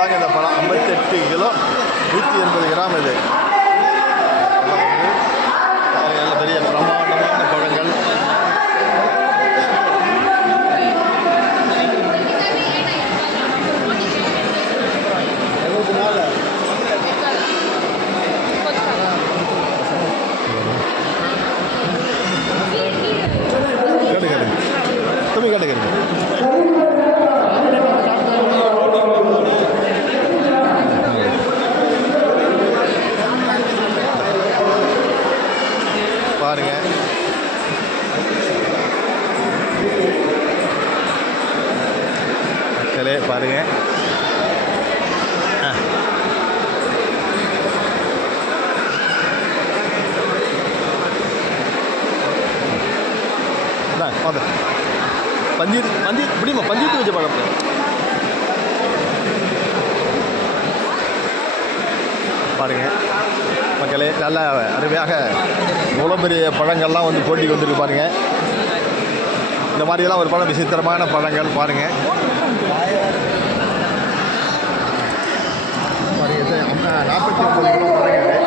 தாங்க இந்த பழம். 58 கிலோ 180 கிராம் இது. பெரிய பிரமாண்டமான பழங்கள். பாருங்க மக்களே, பாருங்க. பஞ்சீர் பஞ்சீர் இப்படிமா பஞ்சீட்டு வச்ச பழம் பாருங்க மக்களே. நல்லா அருமையாக இவ்வளோ பெரிய பழங்கள்லாம் வந்து போட்டிக்கு வந்துருக்கு பாருங்க. இந்த மாதிரியெல்லாம் ஒரு பழம் விசித்திரமான பழங்கள் பாருங்க. பாருங்க 49 கிலோ பழங்கள்,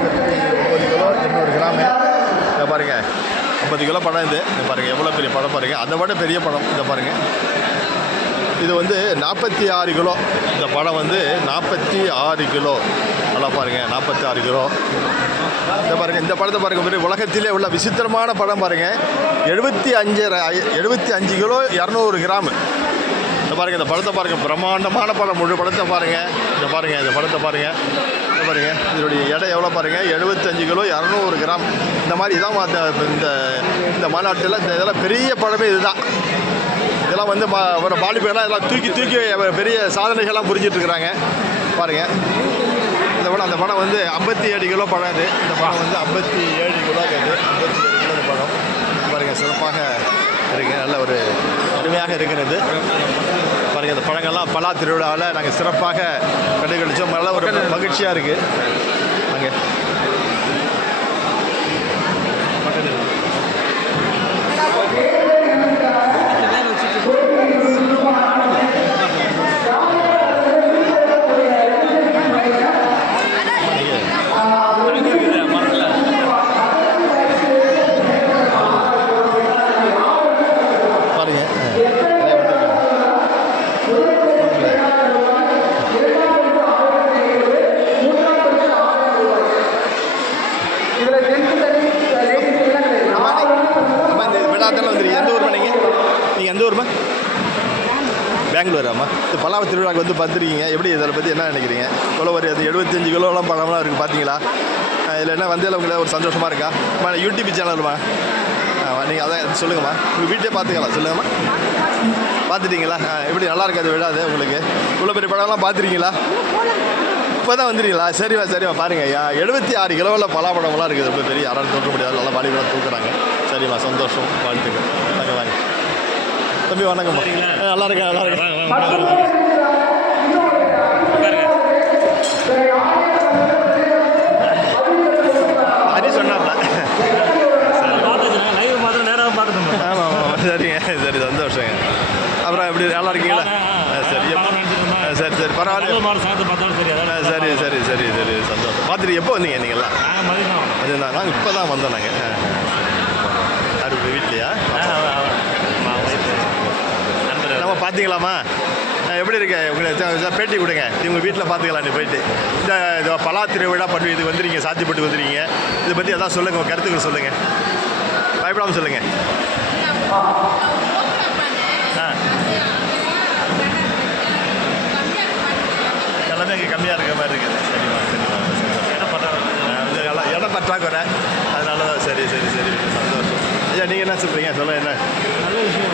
49 கிலோ 200 கிராமு. இதை பாருங்க 50 கிலோ பழம் இது. பாருங்கள் எவ்வளோ பெரிய பழம் பாருங்கள். அதை விட பெரிய பழம் இதை பாருங்கள். இது வந்து 46 கிலோ. இந்த பழம் வந்து 46 கிலோ. நல்லா பாருங்கள் 46 கிலோ. இதை பாருங்கள், இந்த பழத்தை பாருங்கள். பெரிய உலகத்திலே உள்ள விசித்திரமான பழம் பாருங்கள். 75 கிலோ 200 கிராம். இதை பாருங்கள், இந்த பழத்தை பாருங்கள். பிரம்மாண்டமான பழம். முழு பழத்தை பாருங்கள். இதை பாருங்கள், இந்த பழத்தை பாருங்கள். இதை பாருங்கள், இதனுடைய எடை எவ்வளோ பாருங்கள். 75 கிலோ 200 கிராம். இந்த மாதிரி இதான் இந்த மாநாட்டில் இதெல்லாம் பெரிய பழமே இதுதான். இதெல்லாம் வந்து ஒரு வாலிபெல்லாம் இதெல்லாம் தூக்கி பெரிய சாதனைகள்லாம் புரிஞ்சிட்ருக்குறாங்க பாருங்கள். இதை விட அந்த பழம் வந்து 57 கிலோ பழம் இது. இந்த பழம் வந்து 57 கிலோ இருக்குது. 57 கிலோ பழம் பாருங்கள். சிறப்பாக இருக்குது. நல்ல ஒரு அருமையாக இருக்கிறது பாருங்கள். இந்த பழங்கள்லாம் பலா திருவிழாவில் நாங்கள் சிறப்பாக கண்டுகளித்தோம். நல்ல ஒரு மகிழ்ச்சியாக இருக்குது அங்கே. பெங்களூராம்மா. இது பலா திருவிழாவுக்கு வந்து பார்த்துருக்கீங்க. எப்படி இதில் பற்றி என்ன நினைக்கிறீங்க? இவ்வளோ ஒரு 75 கிலோலாம் பழம்லாம் இருக்குது பார்த்தீங்களா? இதில் என்ன வந்ததில் உங்களுக்கு ஒரு சந்தோஷமாக இருக்கா? யூடியூப் சேனலுமா நீங்கள் அதை சொல்லுங்கம்மா. உங்கள் வீட்டே பார்த்துக்கலாம் சொல்லுங்கம்மா. பார்த்துட்டீங்களா? எப்படி நல்லா இருக்காது விழாது உங்களுக்கு? இவ்வளோ பெரிய பழம்லாம் பார்த்துருக்கீங்களா? இப்போ தான் வந்துடுங்களா? சரிம்மா சரிம்மா. பாருங்கள் 76 கிலோவில் பலாப்பழம்லாம் இருக்குது. ரொம்ப பெரிய யாராலும் தூக்க முடியாது. நல்லா வாலிபெல்லாம் தூக்குறாங்க. சரிம்மா, சந்தோஷம், வாழ்த்துக்கள். வாங்க வாங்க தம்பி, வணக்கம்மா. நல்லா இருக்கேன், நல்லா இருக்கேன். ஹரி சொன்னார்ல. ஆமாம் ஆமாம். சரிங்க, சரி, சந்தோஷங்க. அப்புறம் எப்படி நல்லா இருக்கீங்களா? சரி சரி சரி, பரவாயில்ல. சரி சரி சரி சரி, சந்தோஷம். பார்த்துட்டு எப்போ வந்தீங்க நீங்கள்லாம்? அதுதான் நாங்கள் இப்போ தான் வந்தோம். நாங்கள் யார் வீட்லையா? நம்ம பார்த்தீங்களாம்மா? எப்படி இருக்க உங்களுக்கு பேட்டி கொடுங்க. உங்கள் வீட்டில் பார்த்துக்கலாம். நீ போயிட்டு இந்த பலா திருவிழா பண்ணி இது வந்துருக்கீங்க, சாத்தியப்பட்டு வந்துருக்கீங்க. இதை பற்றி எதாவது சொல்லுங்கள், உங்கள் கருத்துக்கள் சொல்லுங்கள். பயப்படாமல் சொல்லுங்கள். எல்லாமே இங்கே கம்மியாக இருக்கிற மாதிரி இருக்குது. சரிம்மா சரிம்மா. இடம் பற்றாக்குறை, அதனால தான். சரி சரி சரி, சந்தோஷம். ஐயா, நீங்கள் என்ன சொல்கிறீங்க? சொல்ல என்ன நல்ல விஷயம்.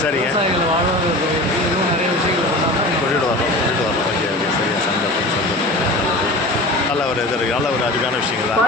சரிங்க, கொண்டுட்டு வரணும். ஓகே ஓகே, சரியா, சந்தோஷம் சந்தோஷம். நல்ல ஒரு இது இருக்குது. நல்ல ஒரு அருமையான விஷயங்கள் தான்.